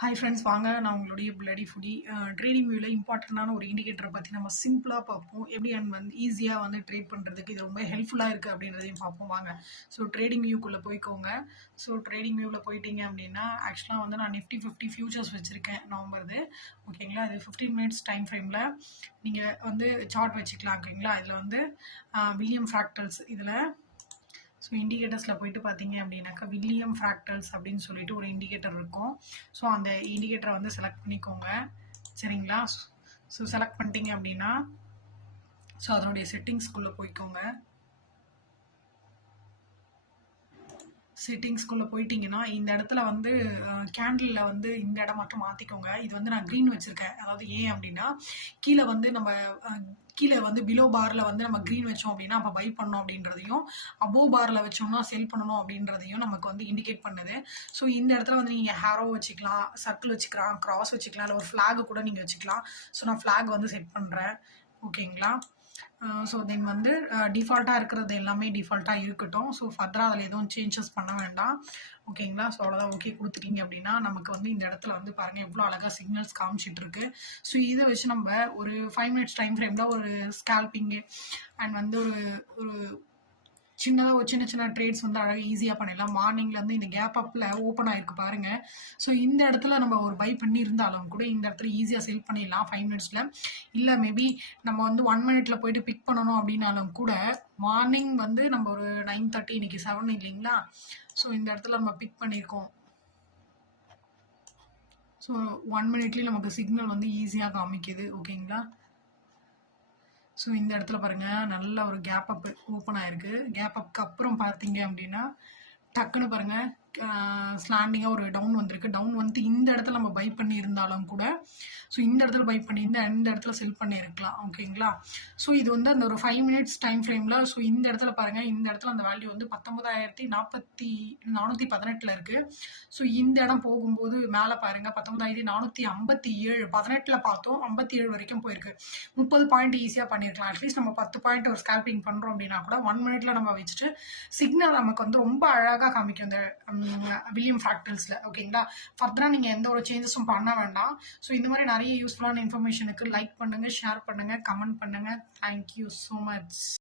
Hi friends, வாங்க நான் உங்களுடைய பிளடி ஃபுடி. ட்ரேடிங் வியூவில் இம்பார்ட்டண்டான ஒரு இண்டிகேட்டரை பற்றி நம்ம சிம்பிளாக பார்ப்போம். எப்படி வந்து ஈஸியாக வந்து ட்ரேட் பண்ணுறதுக்கு இது ரொம்ப ஹெல்ப்ஃபுல்லாக இருக்குது அப்படின்றதையும் பார்ப்போம். வாங்க. ஸோ ட்ரேடிங் வியூக்குள்ளே போய்க்கோங்க. ஸோ ட்ரேடிங் வியூவில் போயிட்டீங்க அப்படின்னா ஆக்சுவலாக வந்து நான் நிஃப்டி 50 ஃபியூச்சர்ஸ் வச்சுருக்கேன் நவம்பர்து. ஓகேங்களா, இது 15 மினிட்ஸ் டைம் ஃப்ரேமில் நீங்கள் வந்து சார்ட் வச்சுக்கலாம். ஓகேங்களா, இதில் வந்து வில்லியம் ஃப்ராக்டல்ஸ் இதில் ஸோ இண்டிகேட்டர்ஸில் போயிட்டு பார்த்தீங்க அப்படின்னாக்கா வில்லியம் ஃப்ராக்டல்ஸ் அப்படின்னு சொல்லிட்டு ஒரு இண்டிகேட்டர் இருக்கும். ஸோ அந்த இண்டிகேட்டரை வந்து செலக்ட் பண்ணிக்கோங்க. சரிங்களா, ஸோ செலக்ட் பண்ணிட்டீங்க அப்படின்னா ஸோ அதனுடைய செட்டிங்ஸ்குள்ளே போய்க்கோங்க. செட்டிங்ஸ்குள்ளே போயிட்டீங்கன்னா இந்த இடத்துல வந்து கேண்டிலில் வந்து இந்த இடம் மட்டும் மாற்றிக்கோங்க. இது வந்து நான் க்ரீன் வச்சுருக்கேன். அதாவது ஏன் அப்படின்னா கீழே வந்து நம்ம கீழே வந்து பிலோ பாரில் வந்து நம்ம க்ரீன் வச்சோம் அப்படின்னா அப்போ பை பண்ணோம் அப்படின்றதையும், அபோவ் பாரில் வச்சோம்னா செல் பண்ணணும் அப்படின்றதையும் நமக்கு வந்து இண்டிகேட் பண்ணுது. ஸோ இந்த இடத்துல வந்து நீங்கள் ஹேரோ வச்சுக்கலாம், சர்க்கிள் வச்சுக்கலாம், கிராஸ் வச்சுக்கலாம், இல்லை ஒரு ஃப்ளாக் கூட நீங்கள் வச்சுக்கலாம். ஸோ நான் ஃப்ளாக் வந்து செட் பண்ணுறேன். ஓகேங்களா, ஸோ தென் வந்து டிஃபால்ட்டாக இருக்கிறது எல்லாமே டிஃபால்ட்டாக இருக்கட்டும். ஸோ ஃபர்தராக அதில் எதுவும் சேஞ்சஸ் பண்ண வேண்டாம். ஓகேங்களா, ஸோ அவ்வளோதான். ஓகே கொடுத்துட்டீங்க அப்படின்னா நமக்கு வந்து இந்த இடத்துல வந்து பாருங்கள் எவ்வளோ அழகாக சிக்னல்ஸ் காமிச்சிட்டு இருக்கு. ஸோ இதை வச்சு நம்ம ஒரு 5 மினிட்ஸ் டைம் ஃப்ரேமில் ஒரு ஸ்கேல்பிங்கு அண்ட் வந்து ஒரு சின்னதாக ஒரு சின்ன சின்ன ட்ரேட்ஸ் வந்து அழகாக ஈஸியாக பண்ணிடலாம். மார்னிங்லேருந்து இந்த கேப் அப்பில் ஓப்பன் ஆகிருக்கு பாருங்கள். ஸோ இந்த இடத்துல நம்ம ஒரு பை பண்ணியிருந்தாலும் கூட இந்த இடத்துல ஈஸியாக செல் பண்ணிடலாம் 5 மினிட்ஸில். இல்லை மேபி நம்ம வந்து 1 மினிட்ல போயிட்டு பிக் பண்ணணும் அப்படின்னாலும் கூட மார்னிங் வந்து நம்ம ஒரு 9:30 இன்னைக்கு 7 இல்லைங்களா. ஸோ இந்த இடத்துல நம்ம பிக் பண்ணியிருக்கோம். ஸோ 1 மினிட்லேயும் நமக்கு சிக்னல் வந்து ஈஸியாக காமிக்குது. ஓகேங்களா, ஸோ இந்த இடத்துல பாருங்கள் நல்ல ஒரு கேப் அப் ஓப்பன் ஆயிருக்கு. கேப் அப்க்கு அப்புறம் பார்த்தீங்க அப்படின்னா டக்குன்னு பாருங்கள் ஸ்லாண்டிங்காக ஒரு டவுன் வந்திருக்கு. டவுன் வந்து இந்த இடத்துல நம்ம பை பண்ணி இருந்தாலும் கூட ஸோ இந்த இடத்துல பை பண்ணி இந்த இடத்துல செல் பண்ணியிருக்கலாம். ஓகேங்களா, ஸோ இது வந்து அந்த ஒரு 5 மினிட்ஸ் டைம் ஃப்ரேமில் ஸோ இந்த இடத்துல பாருங்கள் இந்த இடத்துல அந்த வேல்யூ வந்து 19,418 இருக்குது. ஸோ இந்த இடம் போகும்போது மேலே பாருங்கள் 19,457 18 பார்த்தோம், 57 வரைக்கும் போயிருக்கு. 30 பாயிண்ட் ஈஸியாக பண்ணியிருக்கலாம். அட்லீஸ்ட் நம்ம 10 பாயிண்ட் ஒரு ஸ்கேல்பிங் பண்ணுறோம் அப்படின்னா கூட 1 மினிட்ல நம்ம வச்சுட்டு சிக்னல் நமக்கு வந்து ரொம்ப அழகாக காமிக்கும் இந்த வில்லியம் ஃப்ராக்டல்ஸில். ஓகேங்களா, ஃபர்தராக நீங்கள் எந்த ஒரு சேஞ்சஸும் பண்ண வேண்டாம். ஸோ இந்த மாதிரி நிறைய யூஸ்ஃபுல்லான இன்ஃபர்மேஷனுக்கு லைக் பண்ணுங்கள், ஷேர் பண்ணுங்கள், கமெண்ட் பண்ணுங்கள். Thank you so much.